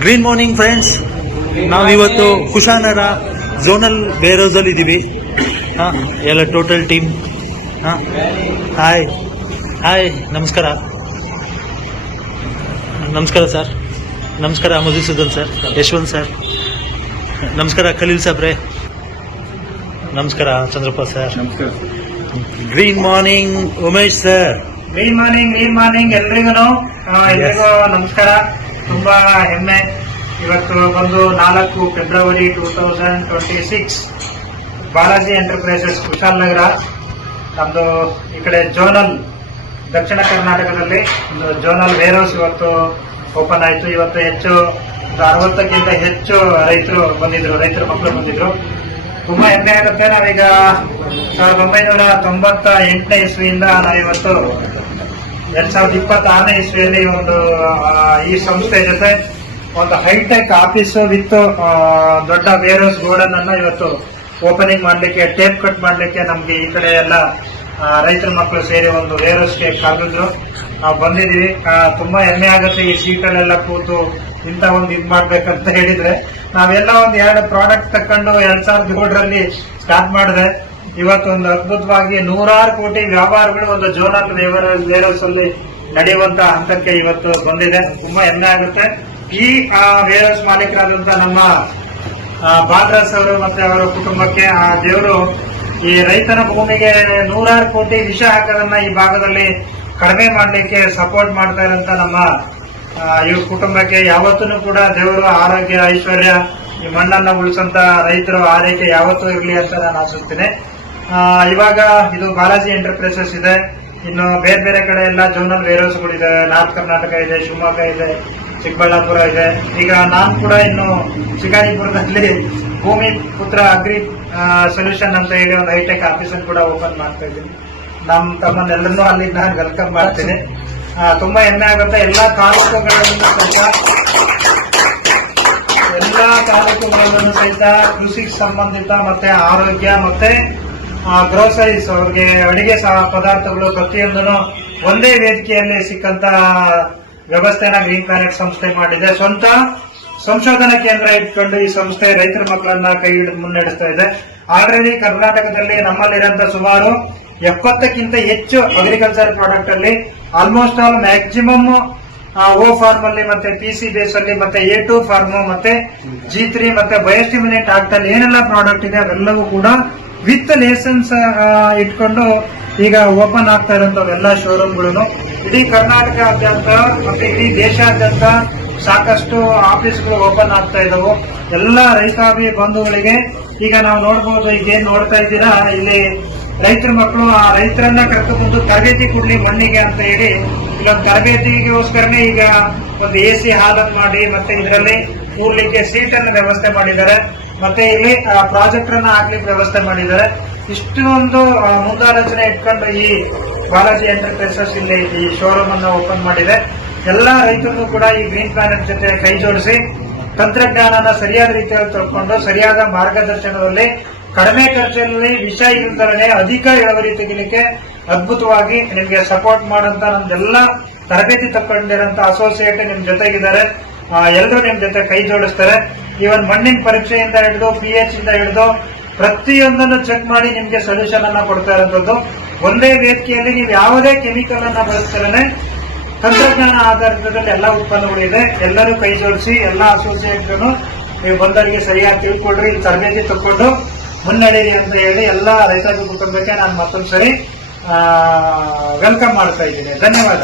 Green morning friends, ನಾವಿವತ್ತು ಕುಶಾನರ zonal wear ಹೌಸಲ್ಲಿ ಇದ್ದೀವಿ. ಎಲ್ಲ ಟೋಟಲ್ ಟೀಮ್. ಹಾಯ್ ಹಾಯ್, ನಮಸ್ಕಾರ ನಮಸ್ಕಾರ ಸರ್, ನಮಸ್ಕಾರ ಮಧುಸೂದನ್ ಸರ್, ಯಶವಂತ್ ಸರ್, ನಮಸ್ಕಾರ ಖಲೀಲ್ ಸಾಬ್ರೆ, ನಮಸ್ಕಾರ Chandrappa sir, green morning Umesh sir. Green morning ಎಲ್ರಿಗೂ ನಮಸ್ಕಾರ. ತುಂಬಾ ಹೆಮ್ಮೆ. ಇವತ್ತು ಬಂದು 4 ಫೆಬ್ರವರಿ 2026 ಬಾಲಾಜಿ ಎಂಟರ್ಪ್ರೈಸಸ್ ಕುಶಾಲನಗರ, ನಮ್ದು ಈ ಕಡೆ ಝೋನಲ್ ದಕ್ಷಿಣ ಕರ್ನಾಟಕದಲ್ಲಿ ಒಂದು ಝೋನಲ್ ವೇರ್ ಹೌಸ್ ಇವತ್ತು ಓಪನ್ ಆಯಿತು. ಇವತ್ತು ಹೆಚ್ಚು 60ಕ್ಕಿಂತ ಹೆಚ್ಚು ರೈತರ ಮಕ್ಕಳು ಬಂದಿದ್ರು. ತುಂಬಾ ಹೆಮ್ಮೆ ಆಗುತ್ತೆ. ನಾವೀಗ 1998ನೇ ಇಸ್ವಿಯಿಂದ ನಾವಿವತ್ತು 2026ನೇ ಇಸ್ವಿಯಲ್ಲಿ ಈ ಸಂಸ್ಥೆ ಜೊತೆ ಒಂದು ಹೈಟೆಕ್ ಆಫೀಸು ವಿತ್ ದೊಡ್ಡ ವೇರ್ ಹೌಸ್ ಗೋಡನ್ ಅನ್ನ ಇವತ್ತು ಓಪನಿಂಗ್ ಮಾಡ್ಲಿಕ್ಕೆ, ಟೇಪ್ ಕಟ್ ಮಾಡ್ಲಿಕ್ಕೆ ನಮ್ಗೆ ಈ ಕಡೆ ಎಲ್ಲ ರೈತರ ಮಕ್ಕಳು ಸೇರಿ ಒಂದು ವೇರ್ ಹೌಸ್ಗೆ ಕರೆದಿದ್ರು. ನಾವು ಬಂದಿದೀವಿ. ತುಂಬಾ ಹೆಮ್ಮೆ ಆಗುತ್ತೆ. ಈ ಸೀಟಲ್ಲೆಲ್ಲ ಕೂತು ಇಂತ ಒಂದು ಇದ್ ಮಾಡ್ಬೇಕಂತ ಹೇಳಿದ್ರೆ ನಾವೆಲ್ಲ ಒಂದು 2 ಪ್ರಾಡಕ್ಟ್ ತಕೊಂಡು 2007ರಲ್ಲಿ ಸ್ಟಾರ್ಟ್ ಮಾಡಿದೆ. ಇವತ್ತೊಂದು ಅದ್ಭುತವಾಗಿ 100 ಕೋಟಿ ವ್ಯವಹಾರಗಳು ಒಂದು ಝೋನಲ್ ವೇರ್ ಹೌಸ್ ಅಲ್ಲಿ ನಡೆಯುವಂತ ಹಂತಕ್ಕೆ ಇವತ್ತು ಬಂದಿದೆ. ತುಂಬಾ ಹೆಮ್ಮೆ ಆಗುತ್ತೆ. ಈ ವೇರ್ ಹೌಸ್ ಮಾಲೀಕರಾದಂತ ನಮ್ಮ ಬಾದ್ರಾಸ್ ಅವರು ಮತ್ತೆ ಅವರ ಕುಟುಂಬಕ್ಕೆ ಆ ದೇವರು ಈ ರೈತನ ಭೂಮಿಗೆ 100 ಕೋಟಿ ವಿಷ ಹಾಕೋದನ್ನ ಈ ಭಾಗದಲ್ಲಿ ಕಡಿಮೆ ಮಾಡ್ಲಿಕ್ಕೆ ಸಪೋರ್ಟ್ ಮಾಡ್ತಾ ಇರೋಂತ ನಮ್ಮ ಇವ್ರ ಕುಟುಂಬಕ್ಕೆ ಯಾವತ್ತೂ ಕೂಡ ದೇವರು ಆರೋಗ್ಯ, ಐಶ್ವರ್ಯ, ಈ ಮಣ್ಣನ್ನ ಉಳಿಸಂತ ರೈತರು ಆರೈಕೆ ಯಾವತ್ತೂ ಇರಲಿ ಅಂತ ನಾನು ಆಶಿಸ್ತೀನಿ. ಇವಾಗ ಇದು ಬಾಲಾಜಿ ಎಂಟರ್ಪ್ರೈಸಸ್ ಇದೆ. ಇನ್ನು ಬೇರೆ ಬೇರೆ ಕಡೆ ಎಲ್ಲ ಝೋನಲ್ ವೇರ್ ಹೌಸ್ಗಳಿದೆ. ನಾರ್ತ್ ಕರ್ನಾಟಕ ಇದೆ, ಶಿವಮೊಗ್ಗ ಇದೆ, ಚಿಕ್ಕಬಳ್ಳಾಪುರ ಇದೆ. ಈಗ ನಾನು ಕೂಡ ಇನ್ನು ಶಿಕಾರಿಪುರದಲ್ಲಿ ಭೂಮಿ ಪುತ್ರ ಅಗ್ರಿ ಸೊಲ್ಯೂಷನ್ ಅಂತ ಹೇಳಿ ಒಂದು ಹೈಟೆಕ್ ಆಫೀಸ್ ಕೂಡ ಓಪನ್ ಮಾಡ್ತಾ ಇದ್ದೀನಿ. ನಮ್ಮ ತಮ್ಮನ್ನೆಲ್ಲರನ್ನೂ ಅಲ್ಲಿ ನಾನು ವೆಲ್ಕಮ್ ಮಾಡ್ತೀನಿ. ತುಂಬಾ ಹೆಮ್ಮೆ ಆಗುತ್ತೆ. ಎಲ್ಲಾ ತಾಲೂಕುಗಳನ್ನು ಸಹಿತ ಕೃಷಿಗೆ ಸಂಬಂಧಿತ ಮತ್ತೆ ಆರೋಗ್ಯ ಮತ್ತೆ ಗ್ರೋಸರೀಸ್, ಅವ್ರಿಗೆ ಅಡಿಗೆ ಪದಾರ್ಥಗಳು ಪ್ರತಿಯೊಂದನ್ನು ಒಂದೇ ವೇದಿಕೆಯಲ್ಲಿ ಸಿಕ್ಕಂತ ವ್ಯವಸ್ಥೆನ ಗ್ರೀನ್ ಪ್ಲಾನೆಟ್ ಸಂಸ್ಥೆ ಮಾಡಿದೆ. ಸ್ವಂತ ಸಂಶೋಧನಾ ಕೇಂದ್ರ ಇಟ್ಕೊಂಡು ಈ ಸಂಸ್ಥೆ ರೈತರ ಮಕ್ಕಳನ್ನ ಕೈ ಹಿಡಿದು ಮುನ್ನಡೆಸ್ತಾ ಇದೆ. ಆಲ್ರೆಡಿ ಕರ್ನಾಟಕದಲ್ಲಿ ನಮ್ಮಲ್ಲಿರುವಂತ ಸುಮಾರು 70ಕ್ಕಿಂತ ಹೆಚ್ಚು ಅಗ್ರಿಕಲ್ಚರ್ ಪ್ರಾಡಕ್ಟ್ ಅಲ್ಲಿ ಆಲ್ಮೋಸ್ಟ್ ಆಲ್ ಮ್ಯಾಕ್ಸಿಮಮ್ ಓ ಫಾರ್ಮ್ ಅಲ್ಲಿ ಮತ್ತೆ PC ಬೇಸ್ ಅಲ್ಲಿ ಮತ್ತೆ A2 ಫಾರ್ಮ್ ಮತ್ತೆ G3 ಮತ್ತೆ ಬಯೋಸ್ಟಿಮ್ಯುಲೆಂಟ್ ಆಗ್ತಲ್ಲಿ ಏನೆಲ್ಲ ಪ್ರಾಡಕ್ಟ್ ಇದೆ ಅವೆಲ್ಲವೂ ಕೂಡ ವಿತ್ ಲೈಸೆನ್ಸ್ ಇಟ್ಕೊಂಡು ಈಗ ಓಪನ್ ಆಗ್ತಾ ಇರುವಂತವೆಲ್ಲ ಶೋರೂಮ್ಗಳು ಇಡೀ ಕರ್ನಾಟಕದಾದ್ಯಂತ ಮತ್ತೆ ಇಡೀ ದೇಶಾದ್ಯಂತ ಸಾಕಷ್ಟು ಆಫೀಸ್ಗಳು ಓಪನ್ ಆಗ್ತಾ ಇದಾವೆ. ಎಲ್ಲ ರೈತಾಭಿ ಬಂಧುಗಳಿಗೆ ಈಗ ನಾವು ನೋಡಬಹುದು. ಈಗ ಏನ್ ನೋಡ್ತಾ ಇದ್ದೀರಾ, ಇಲ್ಲಿ ರೈತರ ಮಕ್ಕಳು ಆ ರೈತರನ್ನ ಕರ್ಕೊಂಡು ತರಬೇತಿ ಕೊಡ್ಲಿ ಮಣ್ಣಿಗೆ ಅಂತ ಹೇಳಿ ಇಲ್ಲೊಂದು ತರಬೇತಿಗೋಸ್ಕರನೇ ಈಗ ಒಂದು AC ಹಾಲ್ ಅನ್ನು ಮಾಡಿ ಮತ್ತೆ ಇದರಲ್ಲಿ ಕೂರ್ಲಿಕ್ಕೆ ಸೀಟ್ ಅನ್ನು ವ್ಯವಸ್ಥೆ ಮಾಡಿದ್ದಾರೆ. ಮತ್ತೆ ಇಲ್ಲಿ ಪ್ರಾಜೆಕ್ಟರ್ ಅನ್ನ ಹಾಕ್ಲಿಕ್ಕೆ ವ್ಯವಸ್ಥೆ ಮಾಡಿದ್ದಾರೆ. ಇಷ್ಟೊಂದು ಮುಂದಾಲೋಚನೆ ಇಟ್ಕೊಂಡು ಈ ಬಾಲಾಜಿ ಎಂಟರ್ಪ್ರೈಸಸ್ ಇಲ್ಲಿ ಈ ಶೋರೂಮ್ ಅನ್ನ ಓಪನ್ ಮಾಡಿದೆ. ಎಲ್ಲಾ ರೈತರನ್ನು ಕೂಡ ಈ ಗ್ರೀನ್ ಪ್ಲಾನೆಟ್ ಜೊತೆ ಕೈ ಜೋಡಿಸಿ ತಂತ್ರಜ್ಞಾನನ ಸರಿಯಾದ ರೀತಿಯಲ್ಲಿ ತಿಳ್ಕೊಂಡು ಸರಿಯಾದ ಮಾರ್ಗದರ್ಶನದಲ್ಲಿ ಕಡಿಮೆ ಖರ್ಚಿನಲ್ಲಿ ವಿಷ ಇಲ್ಲದಲೇ ಅಧಿಕ ಇಳುವರಿ ತೆಗಿಲಿಕ್ಕೆ ಅದ್ಭುತವಾಗಿ ನಿಮ್ಗೆ ಸಪೋರ್ಟ್ ಮಾಡಂತ ನಮ್ದೆಲ್ಲ ತರಬೇತಿ ತಕೊಂಡಿರೋಂತ ಅಸೋಸಿಯೇಟ್ ನಿಮ್ ಜೊತೆಗಿದ್ದಾರೆ. ಎಲ್ಲರೂ ನಿಮ್ ಜೊತೆ ಕೈ ಜೋಡಿಸ್ತಾರೆ. ಇವನ್ ಮಣ್ಣಿನ ಪರೀಕ್ಷೆಯಿಂದ ಹಿಡಿದು pH ಇಂದ ಹಿಡಿದು ಪ್ರತಿಯೊಂದನ್ನು ಚೆಕ್ ಮಾಡಿ ನಿಮ್ಗೆ ಸೊಲ್ಯೂಷನ್ ಅನ್ನ ಕೊಡ್ತಾ ಇರೋಂಥದ್ದು. ಒಂದೇ ವೇದಿಕೆಯಲ್ಲಿ ನೀವು ಯಾವುದೇ ಕೆಮಿಕಲ್ ಅನ್ನ ಬಳಸ್ತಾನೆ ತಂತ್ರಜ್ಞಾನ ಆಧಾರಿತದಲ್ಲಿ ಎಲ್ಲ ಉತ್ಪನ್ನಗಳು ಇದೆ. ಎಲ್ಲರೂ ಕೈ ಜೋಡಿಸಿ ಎಲ್ಲ ಅಸೋಸಿಯೇಟ್ ನೀವು ಬಂದವರಿಗೆ ಸರಿಯಾಗಿ ತಿಳ್ಕೊಡ್ರಿ, ತರಬೇತಿ ತಕೊಂಡು ಮುನ್ನಡೆಯಿರಿ ಅಂತ ಹೇಳಿ ಎಲ್ಲ ರೈತಾಪಿ ಕುಟುಂಬಕ್ಕೆ ನಾನು ಮತ್ತೊಂದು ಸರಿ ವೆಲ್ಕಮ್ ಮಾಡ್ತಾ ಇದ್ದೀನಿ. ಧನ್ಯವಾದ.